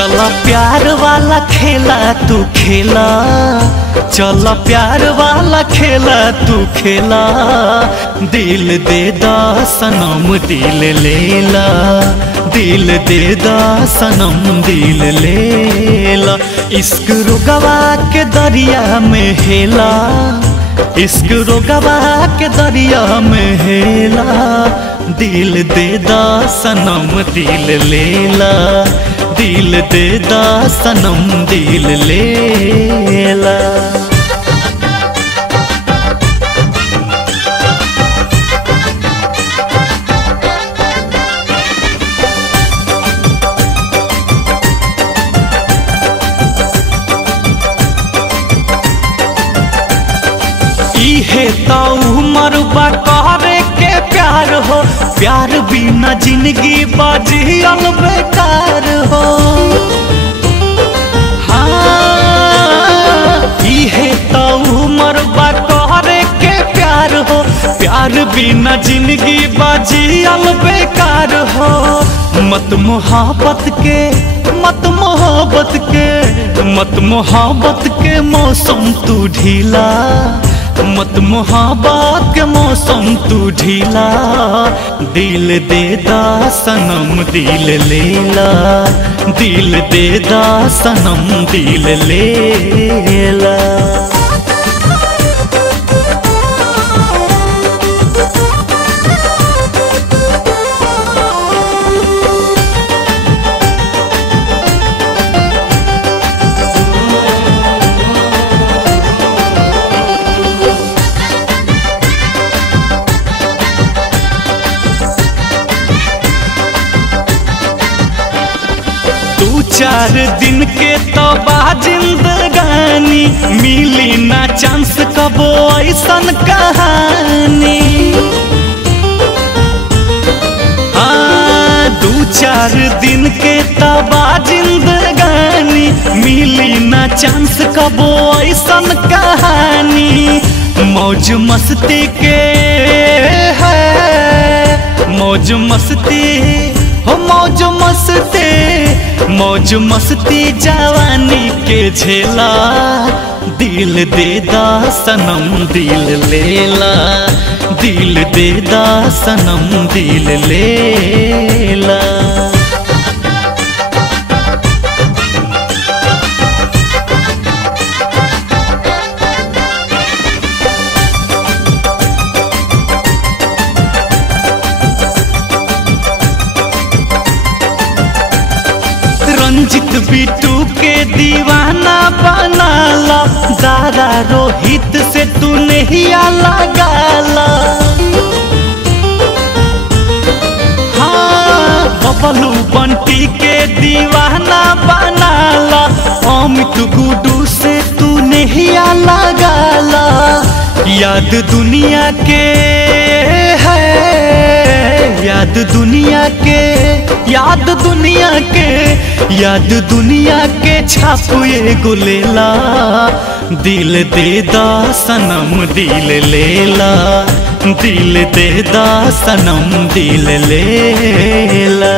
चला प्यार वाला खेला तू खेला, चला प्यार वाला खेला तू खेला। दिल दे दा सनम दिल लेला, दिल दे दा सनम दिल लेला। इश्क रुगवा के दरिया में हेला, इश्क रुगवा के दरिया में हेला। दिल दे दा सनम दिल लेला, दिल दे दा सनम दिल लेला। इहे तो उमर बा करे के प्यार हो, प्यार बिना जिंदगी बाजियल बेकार हो। हाँ इहे तो उमर बा करे के प्यार हो, प्यार बिना जिंदगी बाजियल बेकार हो। मत मोहब्बत के, मत मोहब्बत के, मत मोहब्बत के मौसम तू ढीला, मत मोहब्बत के मौसम तू ढीला। दिल दे दा सनम दिल लेला, दिल दे दा सनम दिल लेला। दू चार दिन के तो जिंदगानी, मिली ना चांस कबो ऐसन कहानी। हाँ दू चार दिन के तो जिंदगानी, मिली ना चांस कबो ऐसन कहानी। मौज मस्ती के है, मौज मस्ती हो, मौज मस्ती, मौज मस्ती जवानी के झेला। दिल दे दा सनम दिल लेला, दिल दे दा सनम दिल लेला। रंजित बिट्टू के दीवाना बनाला, दादा रोहित से तू नहीं लगाला। हाँ बबलू बंटी के दीवाना बनाला, अमित गुडू से तू नहीं लगाला। याद दुनिया के है, याद दुनिया के, याद दुनिया के, याद दुनिया के छापू एगो लेला। दिल दे दा सनम दिल लेला, दिल दे दा सनम दिल लेला।